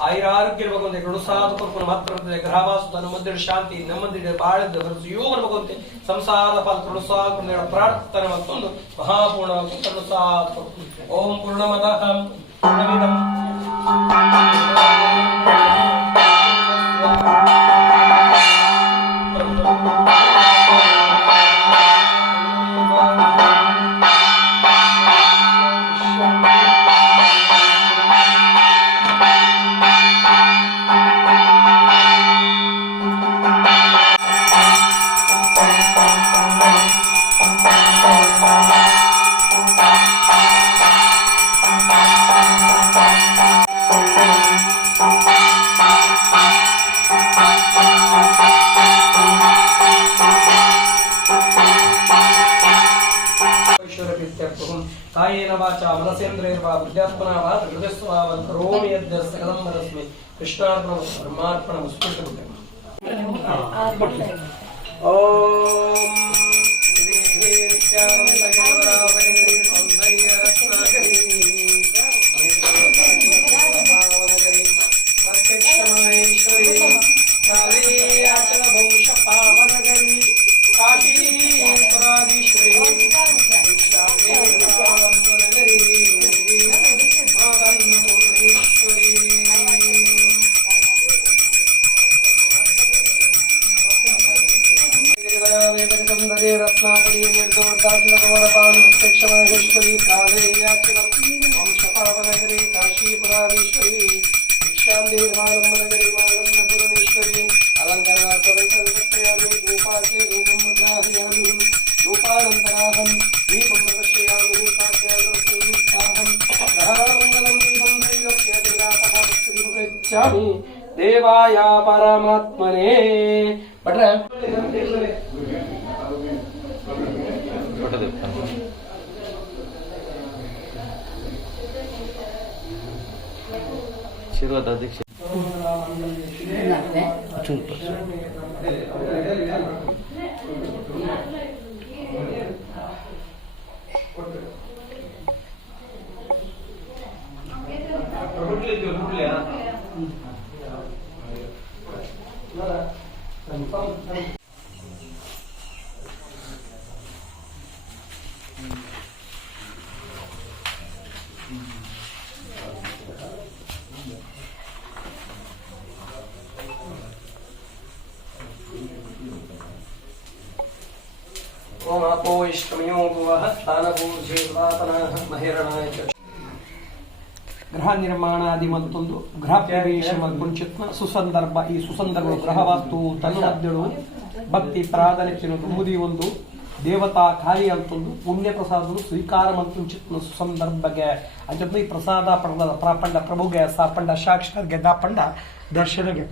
ಆಯುರಾರೋಗ್ಯ ಭಗವಂತೆ ಕರುಣಸಾಧ ಕೊರ್ಪನ ಮಾತ್ರ ಗ್ರಹವಾಸು ತನ್ನ ಮಧ್ಯೆ ಶಾಂತಿ ನಮ್ಮಂದಿಡೆ ಬಾಳದ ಭರಸು ಯೋಗ ಭಗವಂತೆ ಸಂಸಾರದ ಫಲ ಕರುಣಸಾಧ ಪ್ರಾರ್ಥನೆ ಮತ್ತೊಂದು ಮಹಾಪೂರ್ಣ ಕರುಣಸಾಧ ಓಂ ಪೂರ್ಣಮದಃ ಪೂರ್ಣಮಿದಂ कायेन वाचा मनसेन्द्रियैर्वा बुद्ध्यात्मना वा हृदयस्वभावं करोमि यद् सकलं वरस्मि कृष्णार्पणमस्तु परमार्पणमस्तु रत्नाकरी निर्दोषाग्रगौरपानुप्रत्यक्षमाहेश्वरी काले याचनम वंशपावनगरी काशीपुराधीश्वरी भिक्षान्देवालम्बनगरी मानन्दपुरमेश्वरी अलङ्करणार्थवैकल्पयामि रूपाके रूपं ग्राहयामि रूपानन्तराहं दीपं प्रदर्शयामि साध्यादृष्टाहं ग्रहाणमङ्गलं दीपं त्रैलोक्यदिरातः भक्तिमुपगच्छामि देवाय परमात्मने पठ्र शीर्वाद अध्यक्ष ओम आपो इष्टमयो भुवः स्थानभूजेर्वातनः महेरणाय च ಗೃಹ ನಿರ್ಮಾಣಾದಿ ಮತ್ತೊಂದು ಗೃಹ ಪ್ರವೇಶ ಮುಂಚಿತ್ನ ಸುಸಂದರ್ಭ ಈ ಸುಸಂದರ್ಭ ಗೃಹವಾಸ್ತು ತನ್ಮಧ್ಯಳು ಭಕ್ತಿ ಪ್ರಾಧಾನ್ಯ ಮುದಿ ಒಂದು ದೇವತಾ ಕಾರ್ಯ ಅಂತಂದು ಪುಣ್ಯ ಪ್ರಸಾದನು ಸ್ವೀಕಾರ ಮಂತುಂಚಿತ್ನ ಸುಸಂದರ್ಭಗೆ ಅಂಚಪ್ಪ ಈ ಪ್ರಸಾದ ಪಂಡ ಪ್ರಾಪಂಡ ಪ್ರಭುಗೆ ಸಾಪಂಡ ಸಾಕ್ಷಾತ್ ಗೆದ್ದಾಪಂಡ ದರ್ಶನಗೆ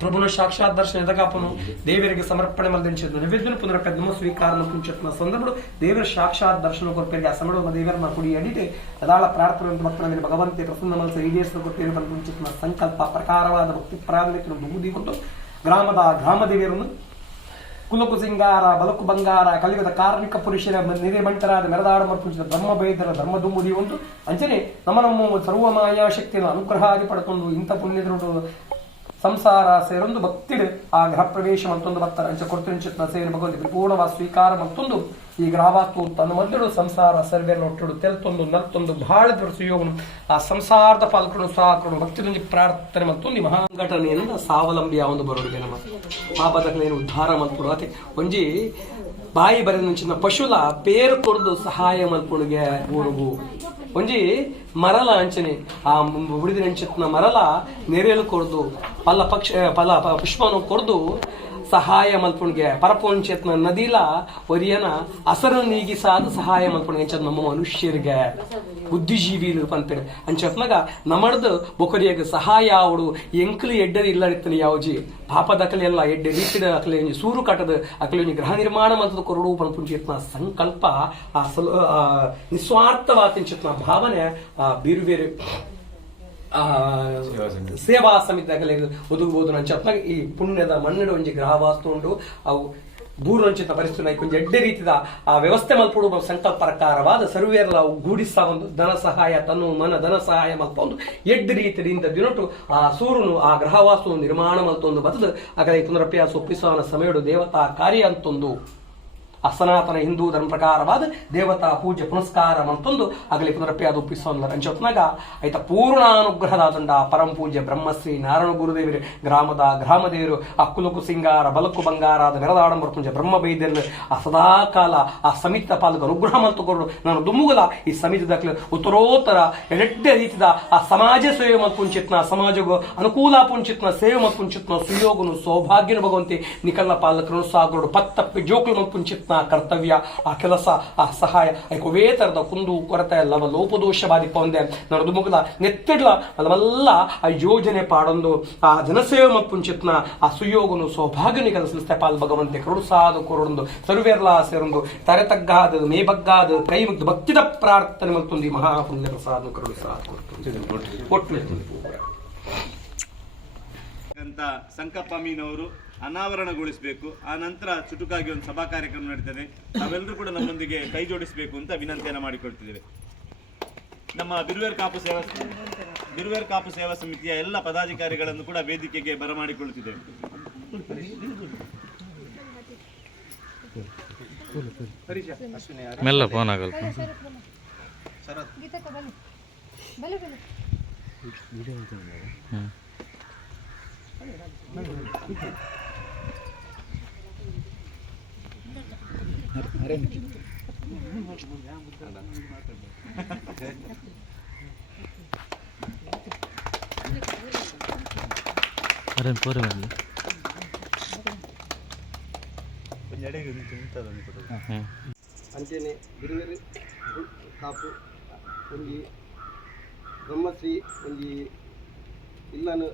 ಪ್ರಭುನ ಸಾಕ್ಷಾತ್ ದರ್ಶನ ಎದಗಾಪನು ದೇವರಿಗೆ ಸಮರ್ಪಣೆ ಮಲ್ದಿಂಚಿದ್ನು ನೈವೇದ್ಯನು ಪುನರಪೆದ್ನು ಸ್ವೀಕಾರ ಕುಂಚಿತ್ನ ಸಂದರ್ಭಗಳು ದೇವರ ಸಾಕ್ಷಾತ್ ದರ್ಶನ ಕೊರ್ಪೇರಿಗೆ ಆ ಸಮಡೋಮ ದೇವರನ್ನ ಕುಡಿ ಅಡಿತೆ ಅದಾಳ ಪ್ರಾರ್ಥನೆ ಭಕ್ತನ ಮೇಲೆ ಭಗವಂತೆ ಪ್ರಸನ್ನ ಮನಸ್ಸು ಈಡೇರಿಸಿದ ಕೊರ್ಪೇರಿ ಬಂದುಂಚಿತ್ನ ಸಂಕಲ್ಪ ಪ್ರಕಾರವಾದ ಭಕ್ತಿ ಪ್ರಾಧಾನ್ಯತೆಯನ್ನು ದುಗುದಿ ಹೊತ್ತು ಗ್ರಾಮ ದೇವಿಯರನ್ನು ಕುಲಕು ಸಿಂಗಾರ ಬಲಕು ಬಂಗಾರ ಕಲಿಯುಗದ ಕಾರ್ಮಿಕ ಪುರುಷರ ನಿರೆಮಂಟರಾದ ಮೆರದಾಡ ಮರ್ಪುಂಚಿದ ಧರ್ಮ ಭೇದರ ಧರ್ಮ ದುಂಬುದಿ ಒಂದು ಅಂಚನೆ ನಮ್ಮ ಸರ್ವ ಮಾಯಾಶಕ್ತಿಯನ್ನು ಅನುಗ್ರಹಾದಿ ಪಡ್ಕೊಂಡು ಇಂಥ ಪುಣ್ಯದರು ಸಂಸಾರ ಸೇರೊಂದು ಭಕ್ತಿಡ್ ಆ ಗೃಹ ಪ್ರವೇಶ ಮತ್ತೊಂದು ಭಕ್ತರ ಅಂಚ ಕೊಡ್ತಿನ ಸೇರಿ ಭಗವಂತ ಪರಿಪೂರ್ಣವಾದ ಸ್ವೀಕಾರ ಮತ್ತೊಂದು ಈ ಗ್ರಹವಾಸ್ತು ತನ್ನ ಮದ್ದಳು ಸಂಸಾರ ಸರ್ವೆಯನ್ನು ಒಟ್ಟಿಡು ತೆಲ್ತೊಂದು ನಲ್ತೊಂದು ಬಹಳ ಸುಯೋಗನು ಆ ಸಂಸಾರದ ಪಾಲ್ಕೊಂಡು ಸಾಕೊಂಡು ಭಕ್ತಿದೊಂದು ಪ್ರಾರ್ಥನೆ ಮತ್ತೊಂದು ಮಹಾಘಟನೆಯಿಂದ ಸ್ವಾವಲಂಬಿಯ ಒಂದು ಬರೋಡಿಗೆ ನಮ್ಮ ಆ ಬದಕಲೇನು ಉದ್ಧಾರ ಮಲ್ಪುಡು ಅತಿ ಒಂಜಿ ಬಾಯಿ ಬರೆದ ಮುಂಚಿನ ಪಶುಲ ಪೇರು ಕೊಡ್ದು ಸಹಾಯ ಮಲ್ಪುಣಿಗೆ ಊರುಗು ಒಂಜಿ ಮರಲ ಅಂಚನೆ ಆ ಹುಡಿದಿನ ಅಂಚಿನ ಮರಲ ನೆರೆಯಲು ಕೊಡ್ದು ಫಲ ಪುಷ್ಪವನ್ನು ಕೊಡ್ದು ಸಹಾಯ ಮಲ್ಪುಣಿಗೆ ಪರಪೋಂಚೆತ್ನ ನದಿಲ ಒರಿಯನ ಅಸರ ನೀಗಿಸಾದ ಸಹಾಯ ಮಲ್ಪುಣಿಗೆ ಅಂಚ ನಮ್ಮ ಮನುಷ್ಯರಿಗೆ ಬುದ್ಧಿಜೀವಿಲು ಪಂಪೇರು ಅಂಚತ್ನಾಗ ನಮ್ಮಡ್ದು ಬೊಕರಿಯಾಗ ಸಹಾಯ ಅವಡು ಎಂಕ್ಲಿ ಎಡ್ಡರಿ ಇಲ್ಲಡಿತ್ತನ ಯಾವಜಿ ಪಾಪದಕಲಿ ಎಲ್ಲ ಎಡ್ಡೆ ರೀತಿದ ಅಕಲೆ ಸೂರು ಕಟ್ಟದ ಅಕಲೆ ಗೃಹ ನಿರ್ಮಾಣ ಮಲ್ತದ ಕೊರಡು ಪಂಪುಂಚಿತ್ನ ಸಂಕಲ್ಪ ಆ ನಿಸ್ವಾರ್ಥವಾದ ಭಾವನೆ ಬೇರೆ ಬೇರೆ ಸೇವಾ ಸಮಿತಿಯಾಗಲೇ ಒದಗಬಹುದು ನನ್ನ ಚತ್ನಾಗ ಈ ಪುಣ್ಯದ ಮಣ್ಣಿಡ ಒಂಜಿ ಗ್ರಹವಾಸ್ತು ಉಂಡು ಅವು ದೂರಂಚಿತ ಪರಿಸ್ಥಿತಿ ನೈಕೊಂಜ ಎಡ್ಡೆ ರೀತಿದ ಆ ವ್ಯವಸ್ಥೆ ಮಲ್ಪಡುವ ಸಂಕಲ್ಪ ಪ್ರಕಾರವಾದ ಸರ್ವೇರ್ಲ ಗೂಡಿಸ ಒಂದು ಧನ ಸಹಾಯ ತನ್ನು ಮನ ಧನ ಸಹಾಯ ಮಲ್ಪ ಒಂದು ಎಡ್ಡೆ ರೀತಿಯಿಂದ ದಿನೊಟ್ಟು ಆ ಸೂರ್ಯನು ಆ ಗ್ರಹವಾಸು ನಿರ್ಮಾಣ ಮಲ್ತೊಂದು ಬತದ ಆಗಲೇ ಪುನರಪ್ಯಾಸ ಒಪ್ಪಿಸುವನ ಸಮಯಡು ದೇವತಾ ಕಾರ್ಯ ಅಂತೊಂದು ಆ ಸನಾತನ ಹಿಂದೂ ಧರ್ಮ ಪ್ರಕಾರವಾದ ದೇವತಾ ಪೂಜೆ ಪುನಸ್ಕಾರ ಅಂತಂದು ಆಗಲಿ ಪುನರಪ್ಯಾದ ಒಪ್ಪಿಸೋಲ್ಲ ಅಂಚೊತ್ನಾಗ ಆಯ್ತ ಪೂರ್ಣಾನುಗ್ರಹದ ದಂಡ ಪರಂ ಪೂಜ್ಯ ಬ್ರಹ್ಮಶ್ರೀ ನಾರಾಯಣ ಗುರುದೇವರು ಗ್ರಾಮದೇವರು ಆ ಕುಲುಕು ಸಿಂಗಾರ ಬಲಕು ಬಂಗಾರದ ಮೆರದಾಡಂಬರ ಪುಂಜ ಬ್ರಹ್ಮ ಬೈದ್ಯರು ಆ ಸದಾಕಾಲ ಆ ಸಮಿತ ಪಾಲಕ ಅನುಗ್ರಹ ಮಲ್ತುಕೊಂಡು ನಾನು ದುಮ್ಮುಗಲ ಈ ಸಮಿತದ ಉತ್ತರೋತ್ತರ ಎಡ್ಡೆ ರೀತಿದ ಆ ಸಮಾಜ ಸೇವೆ ಮಲ್ಪುಂಚಿತ್ನ ಸಮಾಜಗೂ ಅನುಕೂಲ ಪುಂಚಿತ್ನ ಸೇವೆ ಮಲ್ಪುಂಚಿತ್ನ ಸುಯೋಗನು ಸೌಭಾಗ್ಯನು ಭಗವಂತಿ ನಿಕಲ್ನ ಪಾಲಕರನ್ನು ಸಾಗರೋಡು ಪತ್ತಪ್ಪಿ ಜೋಕ್ಲು ಮಲ್ಪುಂಚಿತ್ನ ಕರ್ತವ್ಯ ಆ ಕೆಲಸ ಆ ಸಹಾಯ ಐಕೋವೇ ತರದ ಕುಂದು ಕೊರತೆ ಲವ ಲೋಪದೋಷ ಬಾಧಿಪ ಒಂದೇ ನನ್ನದು ಮುಗದ ನೆತ್ತಿಡ್ಲ ಅಲ್ಲವಲ್ಲ ಆ ಯೋಜನೆ ಪಾಡೊಂದು ಆ ಜನಸೇವೆ ಮಪ್ಪುಂಚಿತ್ನ ಆ ಸುಯೋಗನು ಸೌಭಾಗ್ಯನಿ ಕೆಲಸ ಪಾಲ್ ಭಗವಂತೆ ಕರುಡು ಸಾದು ಕೊರಡೊಂದು ಸರ್ವೇರ್ಲಾ ಸೇರೊಂದು ತರೆತಗ್ಗಾದ ಮೇಬಗ್ಗಾದ ಕೈ ಮುಗ್ದು ಭಕ್ತಿದ ಪ್ರಾರ್ಥನೆ ಮಲ್ತೊಂದು ಮಹಾಪುಣ್ಯ ಪ್ರಸಾದ ಕರುಡು ಸಾದು ಒಟ್ಟು ಅಂತ ಸಂಕಪ್ಪ ಮೀನವರು ಅನಾವರಣಗೊಳಿಸಬೇಕು. ಆ ನಂತರ ಚುಟುಕಾಗಿ ಒಂದು ಸಭಾ ಕಾರ್ಯಕ್ರಮ ನಡೀತದೆ. ನಾವೆಲ್ಲರೂ ಕೂಡ ನಮ್ಮೊಂದಿಗೆ ಕೈ ಜೋಡಿಸಬೇಕು ಅಂತ ವಿನಂತಿಯನ್ನು ಮಾಡಿಕೊಳ್ತಿದ್ದೇವೆ. ನಮ್ಮ ಬಿರುವೇರ್ ಕಾಪು ಸೇವಾ ಸಮಿತಿಯ ಎಲ್ಲ ಪದಾಧಿಕಾರಿಗಳನ್ನು ಕೂಡ ವೇದಿಕೆಗೆ ಬರಮಾಡಿಕೊಳ್ಳುತ್ತಿದ್ದೇವೆ. ಮೆಲ್ಲ ಫೋನ್ ಆಗಲ್ಲ. ಅರೆ ಪೂರೆ ಬರಲಿ ಅಂಚೆನೆ ಬಿರುವೇರು ಕಾಪು ಒಂಜಿ ಬ್ರಹ್ಮಶ್ರೀ ಒಂಜಿ ಇಲ್ಲನು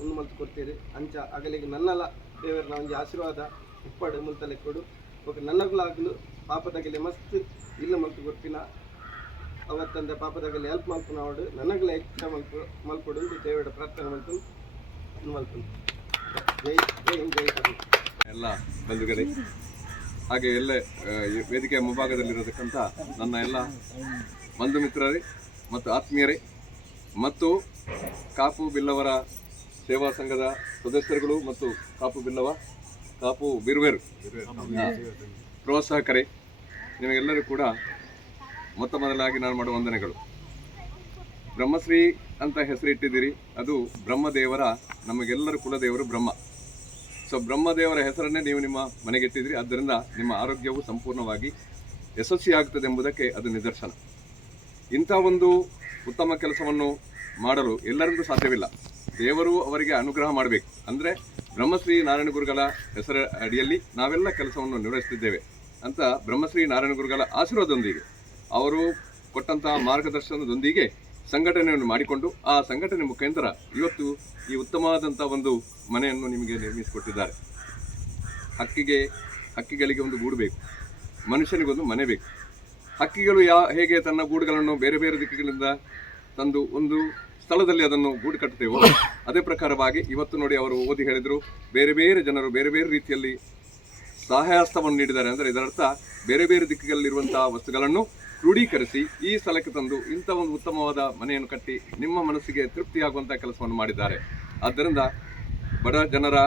ಒಂದು ಮಲ್ತು ಕೊಡ್ತೇವೆ ಅಂಚ ಅಗಲಿಗೆ ನನ್ನಲ ದೇವರ ಒಂಜಿ ಆಶೀರ್ವಾದ ಉಪ್ಪಡು ಮುಲ್ತಲೆ ಕೊಡು ఒక ನನ್ನಗುಲಾಗಲು ಪಾಪದಾಗಲಿ ಮಸ್ತ್ ಇಲ್ಲ ಮಲ್ತು ಕೊಡ್ತಿನ ಅವತ್ತಂದ ಪಾಪದಾಗಲಿ ಹೆಲ್ಪ್ ಮಲ್ಪುನ ಅವಡು ನನಗಲ ಹೆಚ್ಚ ಮಲ್ಪಡು ದೇವರ ಪ್ರಾರ್ಥನೆ ಮಲ್ಪು ಜೈ ಜೈ ಜೈ ಎಲ್ಲ ಬಂಧುಗಳೇ, ಹಾಗೆ ಎಲ್ಲ ವೇದಿಕೆಯ ಮುಂಭಾಗದಲ್ಲಿರತಕ್ಕಂಥ ನನ್ನ ಎಲ್ಲ ಬಂಧು ಮಿತ್ರರೇ ಮತ್ತು ಆತ್ಮೀಯರೇ ಮತ್ತು ಕಾಪು ಬಿಲ್ಲವರ ಸೇವಾ ಸಂಘದ ಸದಸ್ಯರುಗಳು ಮತ್ತು ಕಾಪು ಬಿರುವೇರು ಪ್ರೋತ್ಸಾಹಕರೇ, ನಿಮಗೆಲ್ಲರೂ ಕೂಡ ಮೊದಲಾಗಿ ನಾನು ಮಾಡುವ ವಂದನೆಗಳು. ಬ್ರಹ್ಮಶ್ರೀ ಅಂತ ಹೆಸರಿಟ್ಟಿದ್ದೀರಿ, ಅದು ಬ್ರಹ್ಮದೇವರ ನಮಗೆಲ್ಲರೂ ಕುಲದೇವರು ಬ್ರಹ್ಮ. ಸೊ ಬ್ರಹ್ಮದೇವರ ಹೆಸರನ್ನೇ ನೀವು ನಿಮ್ಮ ಮನೆಗೆಟ್ಟಿದ್ರಿ, ಆದ್ದರಿಂದ ನಿಮ್ಮ ಆರೋಗ್ಯವು ಸಂಪೂರ್ಣವಾಗಿ ಯಶಸ್ವಿಯಾಗುತ್ತದೆ ಎಂಬುದಕ್ಕೆ ಅದು ನಿದರ್ಶನ. ಇಂಥ ಒಂದು ಉತ್ತಮ ಕೆಲಸವನ್ನು ಮಾಡಲು ಎಲ್ಲರಿಗೂ ಸಾಧ್ಯವಿಲ್ಲ. ದೇವರು ಅವರಿಗೆ ಅನುಗ್ರಹ ಮಾಡಬೇಕು. ಅಂದರೆ ಬ್ರಹ್ಮಶ್ರೀ ನಾರಾಯಣ ಗುರುಗಳ ಹೆಸರ ಅಡಿಯಲ್ಲಿ ನಾವೆಲ್ಲ ಕೆಲಸವನ್ನು ನಿರ್ವಹಿಸುತ್ತಿದ್ದೇವೆ ಅಂತ ಬ್ರಹ್ಮಶ್ರೀ ನಾರಾಯಣ ಗುರುಗಳ ಆಶೀರ್ವಾದದೊಂದಿಗೆ ಅವರು ಕೊಟ್ಟಂತಹ ಮಾರ್ಗದರ್ಶನದೊಂದಿಗೆ ಸಂಘಟನೆಯನ್ನು ಮಾಡಿಕೊಂಡು ಆ ಸಂಘಟನೆ ಮುಖಾಂತರ ಇವತ್ತು ಈ ಉತ್ತಮವಾದಂಥ ಒಂದು ಮನೆಯನ್ನು ನಿಮಗೆ ನಿರ್ಮಿಸಿಕೊಟ್ಟಿದ್ದಾರೆ. ಹಕ್ಕಿಗಳಿಗೆ ಒಂದು ಗೂಡು ಬೇಕು, ಮನುಷ್ಯನಿಗೊಂದು ಮನೆ ಬೇಕು. ಹಕ್ಕಿಗಳು ಹೇಗೆ ತನ್ನ ಗೂಡುಗಳನ್ನು ಬೇರೆ ಬೇರೆ ದಿಕ್ಕುಗಳಿಂದ ತಂದು ಒಂದು ಸ್ಥಳದಲ್ಲಿ ಅದನ್ನು ಗೂಡು ಕಟ್ಟುತ್ತೇವೋ ಅದೇ ಪ್ರಕಾರವಾಗಿ ಇವತ್ತು ನೋಡಿ ಅವರು ಓದಿ ಹೇಳಿದರು, ಬೇರೆ ಬೇರೆ ಜನರು ಬೇರೆ ಬೇರೆ ರೀತಿಯಲ್ಲಿ ಸಹಾಯಹಸ್ತವನ್ನು ನೀಡಿದ್ದಾರೆ. ಅಂದರೆ ಇದರರ್ಥ ಬೇರೆ ಬೇರೆ ದಿಕ್ಕುಗಳಲ್ಲಿರುವಂತಹ ವಸ್ತುಗಳನ್ನು ಕ್ರೋಢೀಕರಿಸಿ ಈ ಸ್ಥಳಕ್ಕೆ ತಂದು ಇಂಥ ಒಂದು ಉತ್ತಮವಾದ ಮನೆಯನ್ನು ಕಟ್ಟಿ ನಿಮ್ಮ ಮನಸ್ಸಿಗೆ ತೃಪ್ತಿಯಾಗುವಂಥ ಕೆಲಸವನ್ನು ಮಾಡಿದ್ದಾರೆ. ಆದ್ದರಿಂದ ಬಡ ಜನರ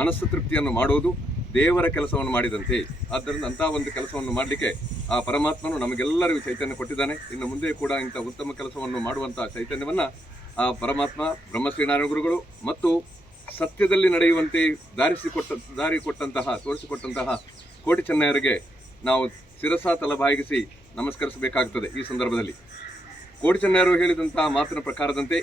ಮನಸ್ಸು ತೃಪ್ತಿಯನ್ನು ಮಾಡುವುದು ದೇವರ ಕೆಲಸವನ್ನು ಮಾಡಿದಂತೆ. ಆದ್ದರಿಂದ ಅಂತಹ ಒಂದು ಕೆಲಸವನ್ನು ಮಾಡಲಿಕ್ಕೆ ಆ ಪರಮಾತ್ಮನು ನಮಗೆಲ್ಲರಿಗೂ ಚೈತನ್ಯ ಕೊಟ್ಟಿದ್ದಾನೆ. ಇನ್ನು ಮುಂದೆ ಕೂಡ ಇಂಥ ಉತ್ತಮ ಕೆಲಸವನ್ನು ಮಾಡುವಂತಹ ಚೈತನ್ಯವನ್ನು ಆ ಪರಮಾತ್ಮ ಬ್ರಹ್ಮಶ್ರೀನಾರಾಯಣ ಗುರುಗಳು ಮತ್ತು ಸತ್ಯದಲ್ಲಿ ನಡೆಯುವಂತೆ ತೋರಿಸಿಕೊಟ್ಟಂತಹ ಕೋಟಿ ಚೆನ್ನಯ್ಯರಿಗೆ ನಾವು ಶಿರಸಾ ತಲಬಾಗಿಸಿ ನಮಸ್ಕರಿಸಬೇಕಾಗುತ್ತದೆ. ಈ ಸಂದರ್ಭದಲ್ಲಿ ಕೋಟಿ ಚೆನ್ನಯ್ಯರು ಹೇಳಿದಂತಹ ಮಾತಿನ ಪ್ರಕಾರದಂತೆ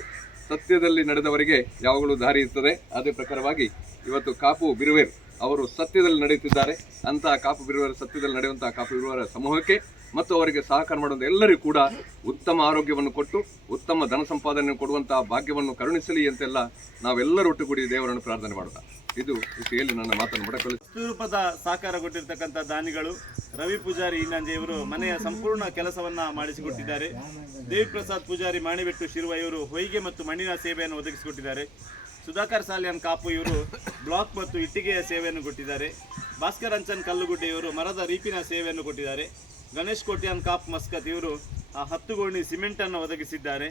ಸತ್ಯದಲ್ಲಿ ನಡೆದವರಿಗೆ ಯಾವಾಗಲೂ ದಾರಿ ಇರ್ತದೆ. ಅದೇ ಪ್ರಕಾರವಾಗಿ ಇವತ್ತು ಕಾಪು ಬಿರುವೇರು ಅವರು ಸತ್ಯದಲ್ಲಿ ನಡೆಯುತ್ತಿದ್ದಾರೆ. ಅಂತಹ ಕಾಪು ಬಿರುವರ ಸತ್ಯದಲ್ಲಿ ನಡೆಯುವಂತಹ ಕಾಪು ಬಿರುವರ ಸಮೂಹಕ್ಕೆ ಮತ್ತು ಅವರಿಗೆ ಸಹಕಾರ ಮಾಡುವಂಥ ಎಲ್ಲರಿಗೂ ಕೂಡ ಉತ್ತಮ ಆರೋಗ್ಯವನ್ನು ಕೊಟ್ಟು ಉತ್ತಮ ಧನ ಸಂಪಾದನೆಯನ್ನು ಕೊಡುವಂತಹ ಭಾಗ್ಯವನ್ನು ಕರುಣಿಸಲಿ ಅಂತೆಲ್ಲ ನಾವೆಲ್ಲರೂ ಒಟ್ಟುಗೂಡಿ ದೇವರನ್ನು ಪ್ರಾರ್ಥನೆ ಮಾಡೋಣ. ಇದು ವಿಷಯದಲ್ಲಿ ನನ್ನ ಮಾತನ್ನು ಬಡಕಳಿಸಿ ವಸ್ತುರೂಪದ ಸಾಕಾರ ಕೊಟ್ಟಿರ್ತಕ್ಕಂಥ ದಾನಿಗಳು ರವಿ ಪೂಜಾರಿ ಇನ್ನಂಜೆಯವರು ಮನೆಯ ಸಂಪೂರ್ಣ ಕೆಲಸವನ್ನ ಮಾಡಿಸಿಕೊಟ್ಟಿದ್ದಾರೆ. ದೇವಿ ಪ್ರಸಾದ್ ಪೂಜಾರಿ ಮಾಣಿಬೆಟ್ಟು ಶಿರುವ ಇವರು ಹೊಯ್ಗೆ ಮತ್ತು ಮಣ್ಣಿನ ಸೇವೆಯನ್ನು ಒದಗಿಸಿಕೊಟ್ಟಿದ್ದಾರೆ. ಸುಧಾಕರ್ ಸಾಲಿಯನ್ ಕಾಪು ಇವರು ಬ್ಲಾಕ್ ಮತ್ತು ಇಟ್ಟಿಗೆಯ ಸೇವೆಯನ್ನು ಕೊಟ್ಟಿದ್ದಾರೆ. ಭಾಸ್ಕರ್ ಅಂಚನ್ ಕಲ್ಲುಗುಡ್ಡೆ ಇವರು ಮರದ ರೀಪಿನ ಸೇವೆಯನ್ನು ಕೊಟ್ಟಿದ್ದಾರೆ. ಗಣೇಶ್ ಕೋಟ್ಯಾನ್ ಕಾಪ್ ಮಸ್ಕತ್ ಇವರು 10 ಗೋಣಿ ಸಿಮೆಂಟನ್ನು ಒದಗಿಸಿದ್ದಾರೆ.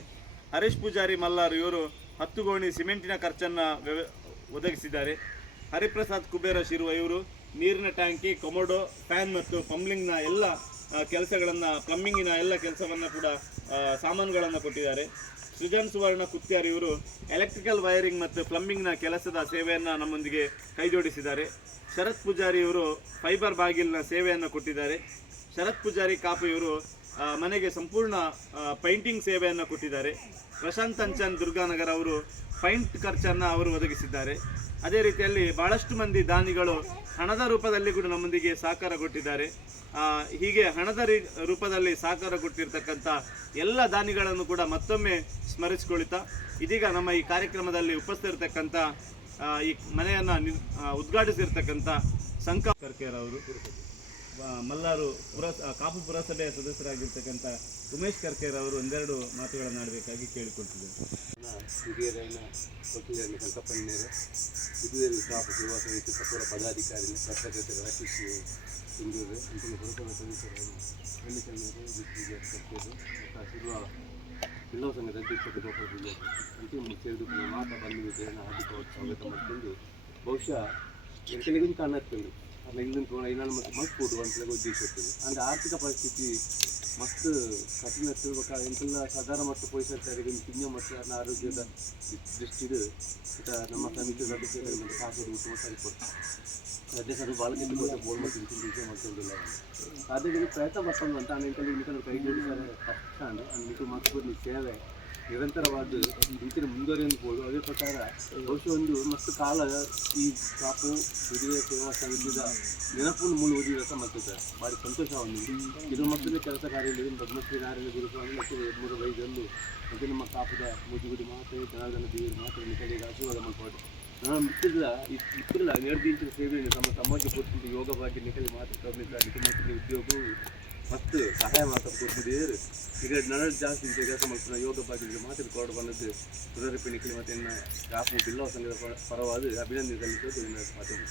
ಹರೀಶ್ ಪೂಜಾರಿ ಮಲ್ಲಾರ್ ಇವರು 10 ಗೋಣಿ ಸಿಮೆಂಟಿನ ಖರ್ಚನ್ನು ಒದಗಿಸಿದ್ದಾರೆ. ಹರಿಪ್ರಸಾದ್ ಕುಬೇರ ಶಿರುವ ಇವರು ನೀರಿನ ಟ್ಯಾಂಕಿ, ಕೊಮೋಡೋ, ಫ್ಯಾನ್ ಮತ್ತು ಪಂಬ್ಲಿಂಗ್ನ ಎಲ್ಲ ಕೆಲಸಗಳನ್ನು, ಪ್ಲಂಬಿಂಗಿನ ಎಲ್ಲ ಕೆಲಸವನ್ನು ಕೂಡ ಸಾಮಾನುಗಳನ್ನು ಕೊಟ್ಟಿದ್ದಾರೆ. ಸೃಜನ್ ಸುವರ್ಣ ಕುತ್ಯಾರ್ ಇವರು ಎಲೆಕ್ಟ್ರಿಕಲ್ ವೈರಿಂಗ್ ಮತ್ತು ಪ್ಲಂಬಿಂಗ್ನ ಕೆಲಸದ ಸೇವೆಯನ್ನು ನಮ್ಮೊಂದಿಗೆ ಕೈಜೋಡಿಸಿದ್ದಾರೆ. ಶರತ್ ಪೂಜಾರಿ ಇವರು ಫೈಬರ್ ಬಾಗಿಲಿನ ಸೇವೆಯನ್ನು ಕೊಟ್ಟಿದ್ದಾರೆ. ಶರತ್ ಪೂಜಾರಿ ಕಾಪು ಇವರು ಮನೆಗೆ ಸಂಪೂರ್ಣ ಪೈಂಟಿಂಗ್ ಸೇವೆಯನ್ನು ಕೊಟ್ಟಿದ್ದಾರೆ. ಪ್ರಶಾಂತ್ ಅಂಚನ್ ದುರ್ಗಾನಗರ ಅವರು ಪೈಂಟ್ ಖರ್ಚನ್ನು ಅವರು ಒದಗಿಸಿದ್ದಾರೆ. ಅದೇ ರೀತಿಯಲ್ಲಿ ಬಹಳಷ್ಟು ಮಂದಿ ದಾನಿಗಳು ಹಣದ ರೂಪದಲ್ಲಿ ಕೂಡ ನಮ್ಮೊಂದಿಗೆ ಸಹಕಾರ ಕೊಟ್ಟಿದ್ದಾರೆ. ಹೀಗೆ ಹಣದ ರೂಪದಲ್ಲಿ ಸಹಕಾರ ಕೊಟ್ಟಿರ್ತಕ್ಕಂಥ ಎಲ್ಲ ದಾನಿಗಳನ್ನು ಕೂಡ ಮತ್ತೊಮ್ಮೆ ಸ್ಮರಿಸಿಕೊಳ್ತಾ, ಇದೀಗ ನಮ್ಮ ಈ ಕಾರ್ಯಕ್ರಮದಲ್ಲಿ ಉಪಸ್ಥಿತಿರ್ತಕ್ಕಂಥ ಈ ಮನೆಯನ್ನು ಉದ್ಘಾಟಿಸಿರ್ತಕ್ಕಂಥ ಸಂಕರ್ಕೇರ್ ಅವರು, ಮಲ್ಲಾರು ಕಾಪು ಪುರಸಭೆಯ ಸದಸ್ಯರಾಗಿರ್ತಕ್ಕಂಥ ಉಮೇಶ್ ಕರ್ಕೇರ್ ಅವರು ಒಂದೆರಡು ಮಾತುಗಳನ್ನು ಆಡಬೇಕಾಗಿ ಕೇಳಿಕೊಳ್ತಿದ್ದಾರೆ. ಹಿರಿಯರನ್ನ ವಕೀಲರನ್ನ ಸಂಕಪ್ಪಣ್ಣರು, ಹಿರಿಯರು ಕಾಪು ಸೇವಾ ಸಮಿತಿ ಸಪೂರ ಪದಾಧಿಕಾರಿ ಪತ್ರಕರ್ತರ ರಾಕೇಶ್ ಸಿಂಧೂರು ಇಂತಹ ಪುರಸಭಾ ಸದಸ್ಯರು ಎಲ್ಲಿಕಣ್ಣರು ಕರ್ತರು ಶಿರುವ ಜಿಲ್ಲಾ ಸಂಘದ ಅಧ್ಯಕ್ಷರು ಗೋಪಾಲ್ ಅಂತಿಮ ಸೇರಿದು ಮಾತಾ ಬಂದಿದ್ದೇನೆ ಹಾರ್ದಿಕ ಸ್ವಾಗತ ಮಾಡ್ಕೊಂಡು ಬಹುಶಃ ಎಂಟಲಿಗೂ ಕಾಣುತ್ತೇನೆ ಅಲ್ಲ ಇಲ್ಲಿಂದ ಐನಾಳು ಮತ್ತು ಮಸ್ತ್ ಕೊಡುವ ಅಂತ ಉದ್ದೇಶ ಇರ್ತದೆ. ಅಂದರೆ ಆರ್ಥಿಕ ಪರಿಸ್ಥಿತಿ ಮಸ್ತ್ ಕಠಿಣ ಇರ್ಬೇಕಾದ್ರೆ ಎಂತೆಲ್ಲ ಸಾಧಾರಣ ಮತ್ತು ಪೊಲೀಸರಿಗೆ ತಿನ್ನ ಮತ್ತು ಅದನ್ನ ಆರೋಗ್ಯದ ದೃಷ್ಟಿದು ನಮ್ಮ ಸಮಿತಿ ಸದಸ್ಯರು ಕಾಸು ಕೊಡ್ತಾರೆ ಸದಸ್ಯರು ಬಾಲಕಿಂದ ಬೋಲ್ ಮತ್ತು ವಿಷಯ ಮಾಡ್ಕೊಂಡಿಲ್ಲ. ಅದಕ್ಕೆ ಪ್ರಯತ್ನ ಪಡ್ಕೊಂಡು ಅಂತ ಎಂತೆಲ್ಲ ಇನ್ನೂ ಕೈ ಜೋಡಿಸಿದರೆ ಕಷ್ಟ ಅಂದರೆ ನಿಮಗೆ ಮಕ್ಕಳು ಸೇವೆ ನಿರಂತರವಾದ ಇಂಚಿನ ಮುಂದುವರಿಯಬಹುದು. ಅದೇ ಪ್ರಕಾರ ಬಹುಶಃ ಒಂದು ಮಸ್ತ್ ಕಾಲ ಈ ಕಾಪು ಹಿರಿಯ ಸೇವಾ ಸಮಿತಿಯ ನೆನಪನ್ನು ಓದಿದ ಮಾಡ್ತಿದ್ದಾರೆ. ಭಾರಿ ಸಂತೋಷ ಹೊಂದಿದೆ. ಇದು ಮಕ್ಕಳ ಕೆಲಸ ಕಾರ್ಯದಲ್ಲಿ ಪದ್ಮಶ್ರೀ ನಾರಾಯಣ ಗುರುಸ್ವಾಮಿ ಮತ್ತು 205 ಮತ್ತು ನಮ್ಮ ಕಾಪುದ ಮುಜುಗುಡಿ ಮಾತ್ರ ಜನಾರ್ದನ ದೇವಿ ಮಾತ್ರ ನಿಕಲಿಗೆ ಆಶೀರ್ವಾದ ಮಾಡಿಕೊಂಡು ನಾನು ಮಿಕ್ಕಿಲ್ಲ 2 ಇಂಚಿನ ಸೇವೆಯನ್ನು ತಮ್ಮ ಸಮಾಜ ಕೊಟ್ಟು ಯೋಗ ಬಗ್ಗೆ ನಿಕಲಿ ಮಾತ್ರ ಗಮನಿಸಲಿಕ್ಕೆ ಮತ್ತು ಉದ್ಯೋಗವು ಮಸ್ತ್ ಸಹಾಯ ಮಾತಾಡ್ಕೊಟ್ಟಿದ್ದೀರಿ. ಈಗ ನಡ ಜಾಸ್ತಿ ಕೆಲಸ ಮಾಡ್ತಾರೆ ಯೋಗ ಬಗ್ಗೆ ಮಾತಾಡ್ಕೊಂಡು ಬಂದದ್ದು ಸುಧಾರಿಪಿ ನಿಖಿಲ್ ಮತ್ತು ಕಾಪು ಬಿಲ್ಲವ ಸಂಘದ ಪರವಾದ ಅಭಿನಂದಿಸಲಿಕ್ಕೆ ಮಾತಾಡ್ತೀನಿ.